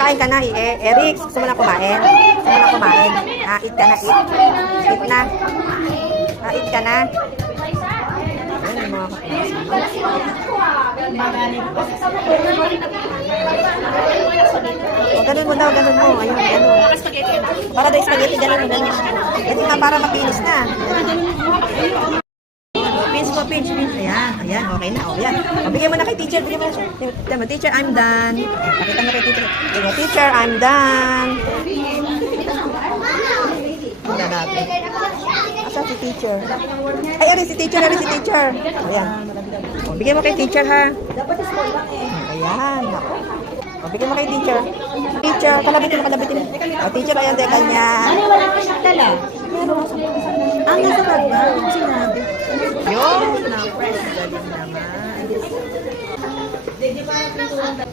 Kakain ka na, Eric. Gusto mo na kumain? Gusto mo na kumain? Eat ka na, eat. Eat na. Eat ka na. Ayan yung mga kaklase. O, ganun mo daw, ganun mo. Ayun, ganun. Para daw spaghetti, ganun mo, ganun. Ito na, para mapinis na. Pinch mo, pinch. Ayan, ayan, okay na. O, ayan. O, bigyan mo na kay teacher, bigyan mo na siya. Tignan mo, teacher, I'm done. Pakita mo kay teacher. Tignan mo, teacher, I'm done. Tignan natin. Asa si teacher? Ay, ari si teacher, ari si teacher. Ayan. O, bigyan mo kay teacher, ha? Ayan, ako. O, bigyan mo kay teacher. Teacher, kalabitin mo. O, teacher, ayan, teka niya. Ano, wala pa siyang dala? Ang nasa baba, sinabi. Yun, na-press. Galing naman.